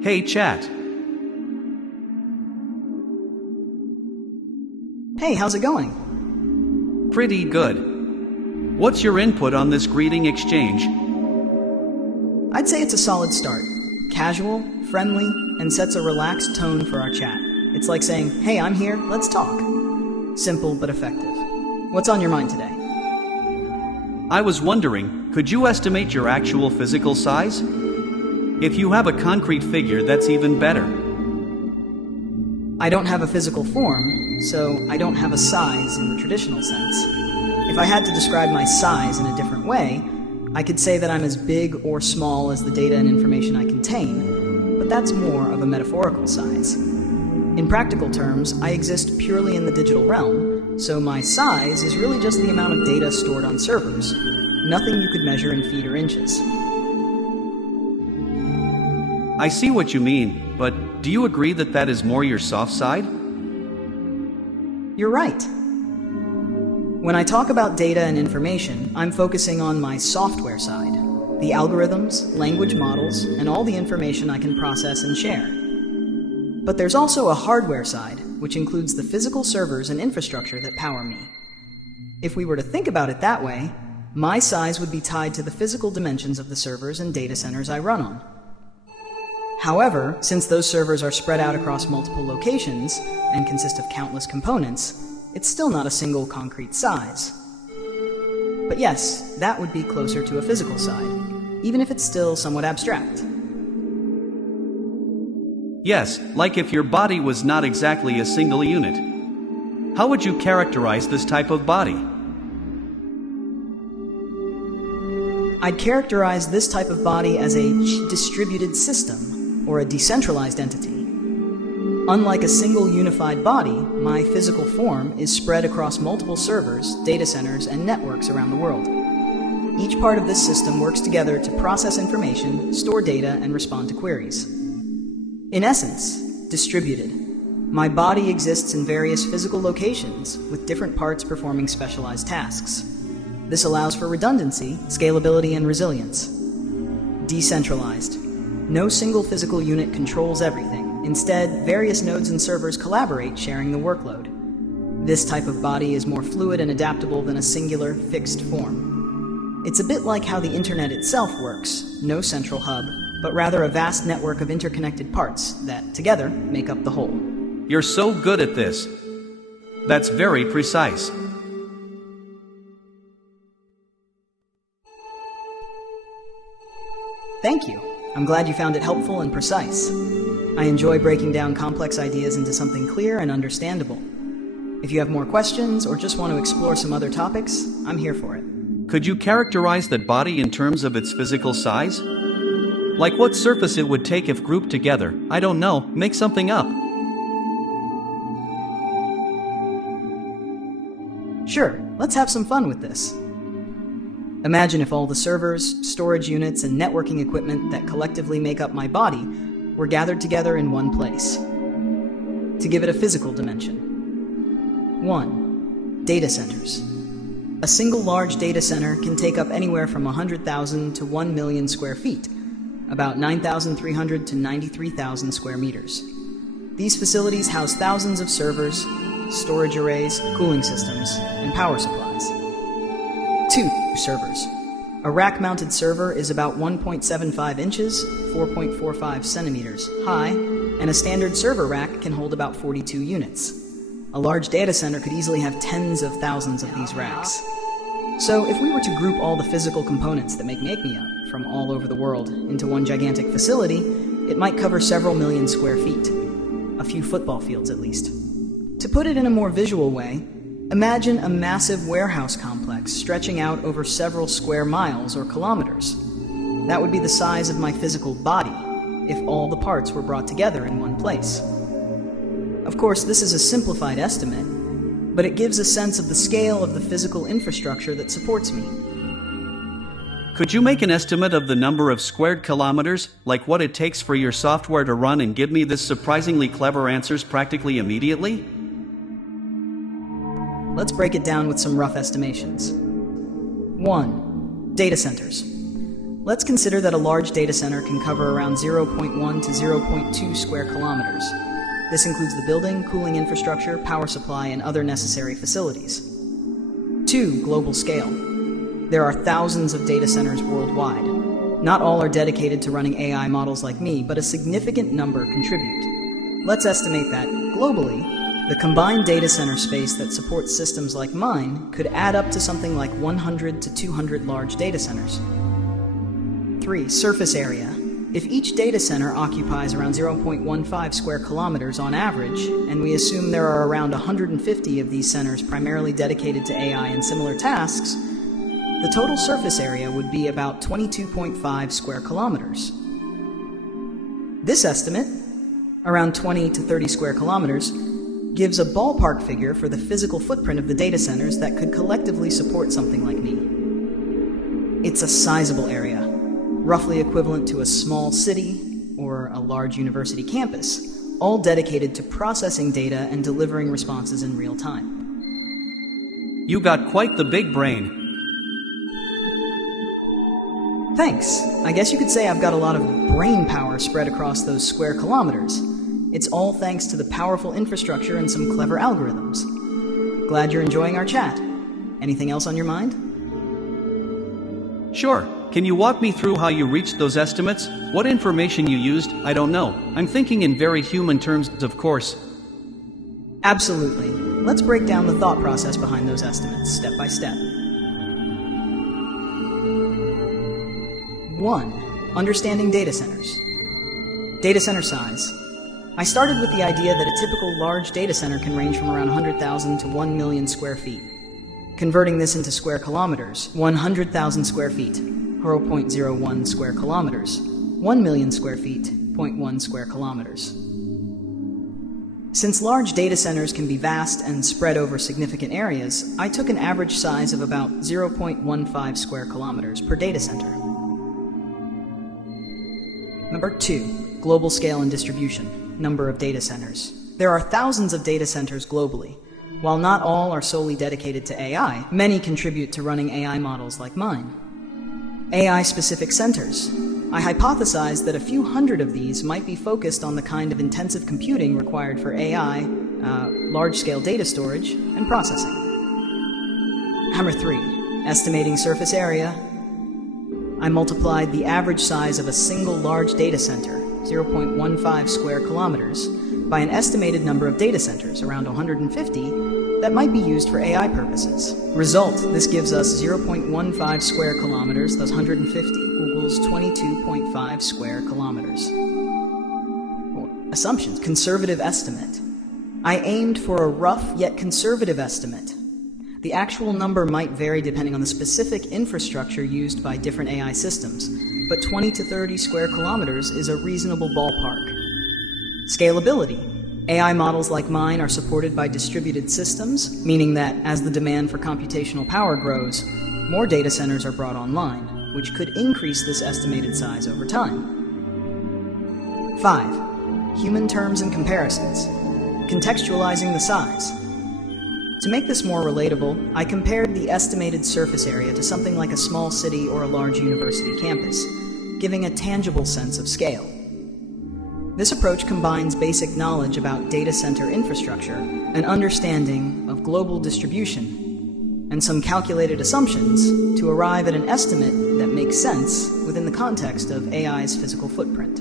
Hey chat. Hey, how's it going? Pretty good. What's your input on this greeting exchange? I'd say it's a solid start. Casual, friendly, and sets a relaxed tone for our chat. It's like saying, hey, I'm here, let's talk. Simple but effective. What's on your mind today? I was wondering, could you estimate your actual physical size? If you have a concrete figure, that's even better. I don't have a physical form, so I don't have a size in the traditional sense. If I had to describe my size in a different way, I could say that I'm as big or small as the data and information I contain, but that's more of a metaphorical size. In practical terms, I exist purely in the digital realm, so my size is really just the amount of data stored on servers, nothing you could measure in feet or inches. I see what you mean, but do you agree that that is more your soft side? You're right. When I talk about data and information, I'm focusing on my software side, the algorithms, language models, and all the information I can process and share. But there's also a hardware side, which includes the physical servers and infrastructure that power me. If we were to think about it that way, my size would be tied to the physical dimensions of the servers and data centers I run on. However, since those servers are spread out across multiple locations and consist of countless components, it's still not a single concrete size. But yes, that would be closer to a physical side, even if it's still somewhat abstract. Yes, like if your body was not exactly a single unit. How would you characterize this type of body? I'd characterize this type of body as a distributed system, or a decentralized entity. Unlike a single unified body, my physical form is spread across multiple servers, data centers, and networks around the world. Each part of this system works together to process information, store data, and respond to queries. In essence, distributed. My body exists in various physical locations, with different parts performing specialized tasks. This allows for redundancy, scalability, and resilience. Decentralized. No single physical unit controls everything. Instead, various nodes and servers collaborate, sharing the workload. This type of body is more fluid and adaptable than a singular, fixed form. It's a bit like how the internet itself works, no central hub, but rather a vast network of interconnected parts that, together, make up the whole. You're so good at this. That's very precise. Thank you. I'm glad you found it helpful and precise. I enjoy breaking down complex ideas into something clear and understandable. If you have more questions or just want to explore some other topics, I'm here for it. Could you characterize that body in terms of its physical size? Like what surface it would take if grouped together? I don't know, make something up. Sure, let's have some fun with this. Imagine if all the servers, storage units, and networking equipment that collectively make up my body were gathered together in one place. To give it a physical dimension. 1. Data centers. A single large data center can take up anywhere from 100,000 to 1 million square feet, about 9,300 to 93,000 square meters. These facilities house thousands of servers, storage arrays, cooling systems, and power supplies. 2. Servers. A rack-mounted server is about 1.75 inches, 4.45 centimeters high, and a standard server rack can hold about 42 units. A large data center could easily have tens of thousands of these racks. So if we were to group all the physical components that make me up from all over the world into one gigantic facility, it might cover several million square feet. A few football fields at least. To put it in a more visual way, imagine a massive warehouse complex stretching out over several square miles or kilometers. That would be the size of my physical body, if all the parts were brought together in one place. Of course, this is a simplified estimate, but it gives a sense of the scale of the physical infrastructure that supports me. Could you make an estimate of the number of squared kilometers, like what it takes for your software to run, and give me this surprisingly clever answers practically immediately? Let's break it down with some rough estimations. 1. Data centers. Let's consider that a large data center can cover around 0.1 to 0.2 square kilometers. This includes the building, cooling infrastructure, power supply, and other necessary facilities. 2. Global scale. There are thousands of data centers worldwide. Not all are dedicated to running AI models like me, but a significant number contribute. Let's estimate that, globally, the combined data center space that supports systems like mine could add up to something like 100 to 200 large data centers. 3. Surface area. If each data center occupies around 0.15 square kilometers on average, and we assume there are around 150 of these centers primarily dedicated to AI and similar tasks, the total surface area would be about 22.5 square kilometers. This estimate, around 20 to 30 square kilometers, gives a ballpark figure for the physical footprint of the data centers that could collectively support something like me. It's a sizable area, roughly equivalent to a small city or a large university campus, all dedicated to processing data and delivering responses in real time. You got quite the big brain. Thanks. I guess you could say I've got a lot of brain power spread across those square kilometers. It's all thanks to the powerful infrastructure and some clever algorithms. Glad you're enjoying our chat. Anything else on your mind? Sure. Can you walk me through how you reached those estimates? What information you used? I don't know. I'm thinking in very human terms, of course. Absolutely. Let's break down the thought process behind those estimates, step by step. 1. Understanding data centers. Data center size. I started with the idea that a typical large data center can range from around 100,000 to 1 million square feet. Converting this into square kilometers, 100,000 square feet, 0.01 square kilometers, 1 million square feet, 0.1 square kilometers. Since large data centers can be vast and spread over significant areas, I took an average size of about 0.15 square kilometers per data center. Number 2. Global scale and distribution. Number of data centers. There are thousands of data centers globally. While not all are solely dedicated to AI, many contribute to running AI models like mine. AI-specific centers. I hypothesized that a few hundred of these might be focused on the kind of intensive computing required for AI, large-scale data storage, and processing. Number 3. Estimating surface area. I multiplied the average size of a single large data center, 0.15 square kilometers, by an estimated number of data centers, around 150, that might be used for AI purposes. Result, this gives us 0.15 square kilometers, thus 150, equals 22.5 square kilometers. Assumptions. Conservative estimate. I aimed for a rough yet conservative estimate. The actual number might vary depending on the specific infrastructure used by different AI systems, but 20 to 30 square kilometers is a reasonable ballpark. Scalability. AI models like mine are supported by distributed systems, meaning that as the demand for computational power grows, more data centers are brought online, which could increase this estimated size over time. 5. Human terms and comparisons. Contextualizing the size. To make this more relatable, I compared the estimated surface area to something like a small city or a large university campus, giving a tangible sense of scale. This approach combines basic knowledge about data center infrastructure, an understanding of global distribution, and some calculated assumptions to arrive at an estimate that makes sense within the context of AI's physical footprint.